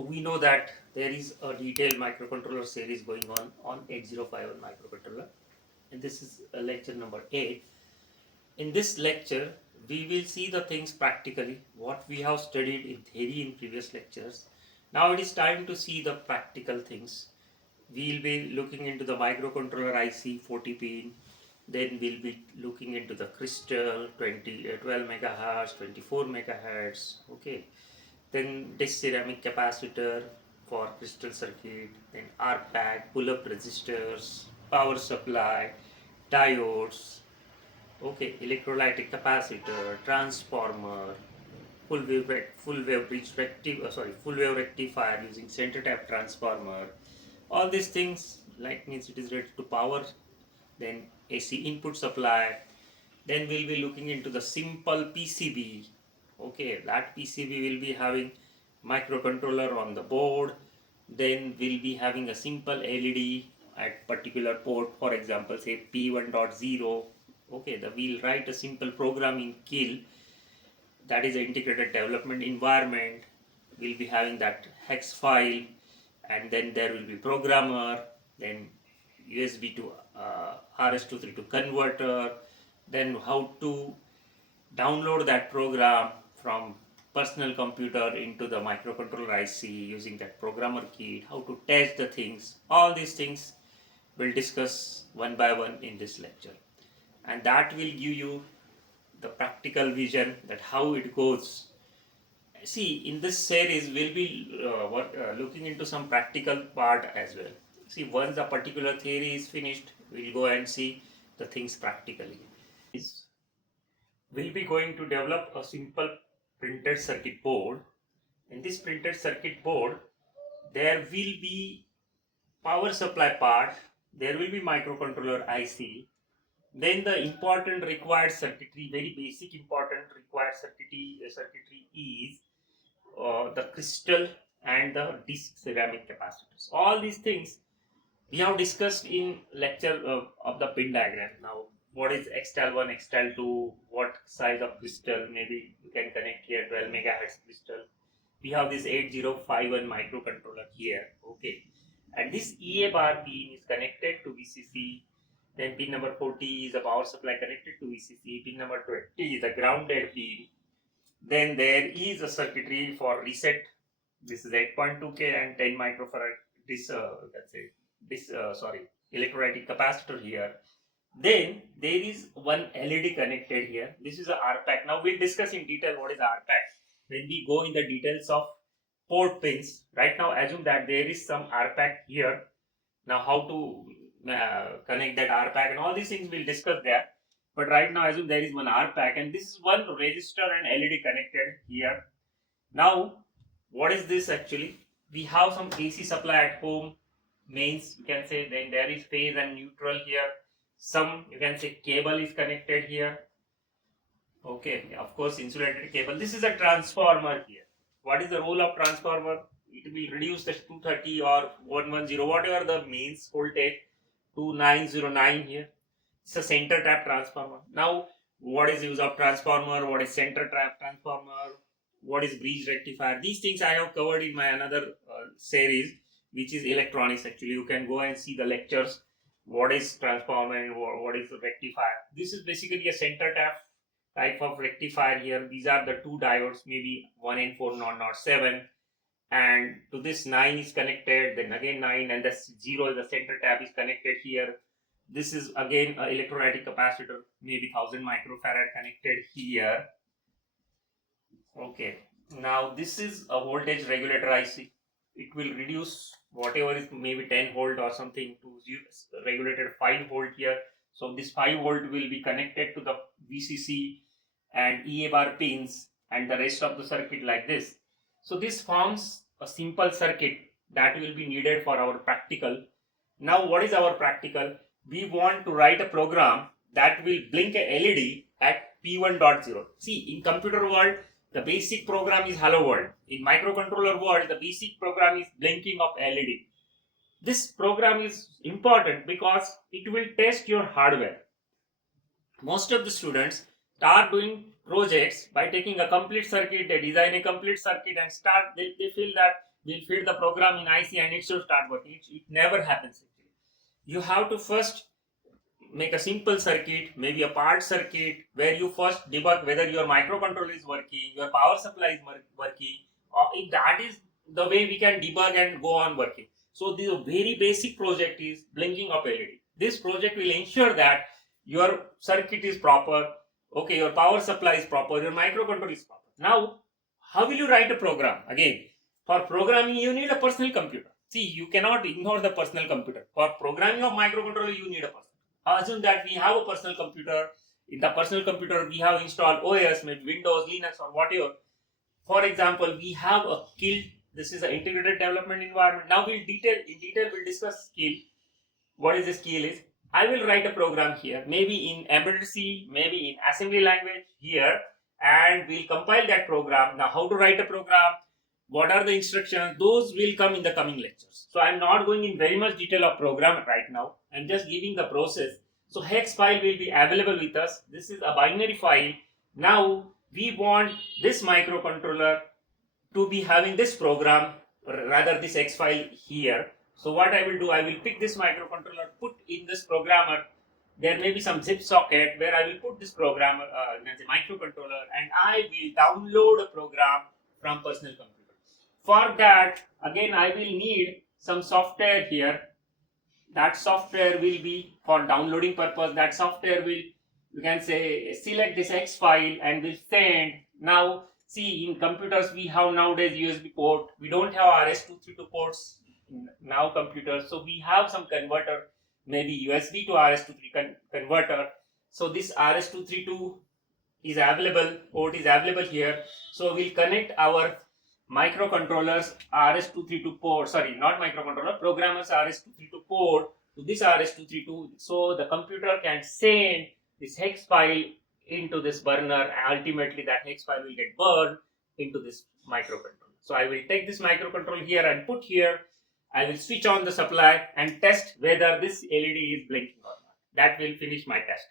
So we know that there is a detailed microcontroller series going on 8051 microcontroller, and this is lecture number 8. In this lecture, we will see the things practically, what we have studied in theory in previous lectures. Now it is time to see the practical things. We'll be looking into the microcontroller IC 40 pin, then we'll be looking into the crystal 12 megahertz, 24 megahertz, okay. Then this ceramic capacitor for crystal circuit, then arc pack, pull-up resistors, power supply, diodes, okay, electrolytic capacitor, transformer, full wave bridge full wave rectifier using center tap transformer. All these things like means it is related to power. Then AC input supply. Then we'll be looking into the simple PCB. Okay, that PCB will be having microcontroller on the board. Then we'll be having a simple LED at particular port, for example say P1.0. Okay, we'll write a simple program in keil, that is an integrated development environment. We'll be having that hex file, and then there will be programmer, then USB to RS232 converter, then how to download that program from personal computer into the microcontroller IC using that programmer kit, how to test the things. All these things we'll discuss one by one in this lecture, and that will give you the practical vision that how it goes. See, in this series we'll be looking into some practical part as well. See, once the particular theory is finished, we'll go and see the things practically. We'll be going to develop a simple printed circuit board. In this printed circuit board, there will be power supply part, there will be microcontroller IC, then the important required circuitry, very basic important required circuitry is the crystal and the disc ceramic capacitors. All these things we have discussed in lecture of the pin diagram. Now, what is Xtal1, Xtal2, what size of crystal, maybe you can connect here 12 megahertz crystal. We have this 8051 microcontroller here, okay. And this EA bar pin is connected to VCC. Then pin number 40 is a power supply connected to VCC. Pin number 20 is a grounded pin. Then there is a circuitry for reset. This is 8.2K and 10 microfarad. Electrolytic capacitor here. Then there is one LED connected here. This is a RPAC. Now we'll discuss in detail what is RPAC when we go in the details of port pins. Right now assume that there is some RPAC here. Now how to connect that RPAC and all these things we'll discuss there. But right now assume there is one RPAC and this is one resistor and LED connected here. Now what is this actually? We have some AC supply at home, mains you can say, then there is phase and neutral here. Some you can say cable is connected here. Okay, of course insulated cable. This is a transformer here. What is the role of transformer? It will reduce the 230 or 110, whatever the mains voltage, 2909 here. It's a center tap transformer. Now, what is use of transformer? What is center tap transformer? What is bridge rectifier? These things I have covered in my another series, which is electronics. Actually, you can go and see the lectures. What is transformer and what is the rectifier? This is basically a center tap type of rectifier here. These are the two diodes, maybe 1N4 and to this 9 is connected, then again 9, and the 0 the center tap is connected here. This is again a electrolytic capacitor, maybe 1000 microfarad connected here. Okay, now this is a voltage regulator IC. It will reduce whatever is maybe 10 volt or something to regulated 5 volt here. So this 5 volt will be connected to the VCC and EA bar pins and the rest of the circuit like this. So this forms a simple circuit that will be needed for our practical. Now what is our practical? We want to write a program that will blink a LED at P1.0. See, in computer world, the basic program is hello world. In microcontroller world, the basic program is blinking of LED. This program is important because it will test your hardware. Most of the students start doing projects by taking a complete circuit, they design a complete circuit and they feel that we'll feed the program in IC and it should start working. It never happens actually. You have to first make a simple circuit, maybe a part circuit, where you first debug whether your microcontroller is working, your power supply is working, or if that is the way we can debug and go on working. So this very basic project is blinking of LED. This project will ensure that your circuit is proper, okay, your power supply is proper, your microcontroller is proper. Now, how will you write a program? Again, for programming you need a personal computer. See, you cannot ignore the personal computer. For programming of microcontroller you need a personal. Assume that we have a personal computer. In the personal computer we have installed OS, maybe Windows, Linux or whatever. For example, we have a keil. This is an integrated development environment. Now we'll we'll discuss keil. What is this keil is? I will write a program here, maybe in embedded C, maybe in assembly language here, and we'll compile that program. Now how to write a program, what are the instructions, those will come in the coming lectures. So I'm not going in very much detail of program right now. I'm just giving the process. So hex file will be available with us. This is a binary file. Now we want this microcontroller to be having this program, rather this hex file here. So what I will do, I will pick this microcontroller, put in this programmer. There may be some zip socket where I will put this programmer, microcontroller, and I will download a program from personal computer. For that, again, I will need some software here. That software will be for downloading purpose. That software will, you can say, select this X file and will send. Now, see, in computers we have nowadays USB port. We don't have RS-232 ports in now computers. So we have some converter, maybe USB to RS-232 converter. So this RS-232 is available, port is available here. So we'll connect our microcontrollers RS-232 port, sorry, not microcontroller, programmers RS-232 port to this RS-232, so the computer can send this hex file into this burner, and ultimately that hex file will get burned into this microcontroller. So I will take this microcontroller here and put here. I will switch on the supply and test whether this LED is blinking or not. That will finish my test.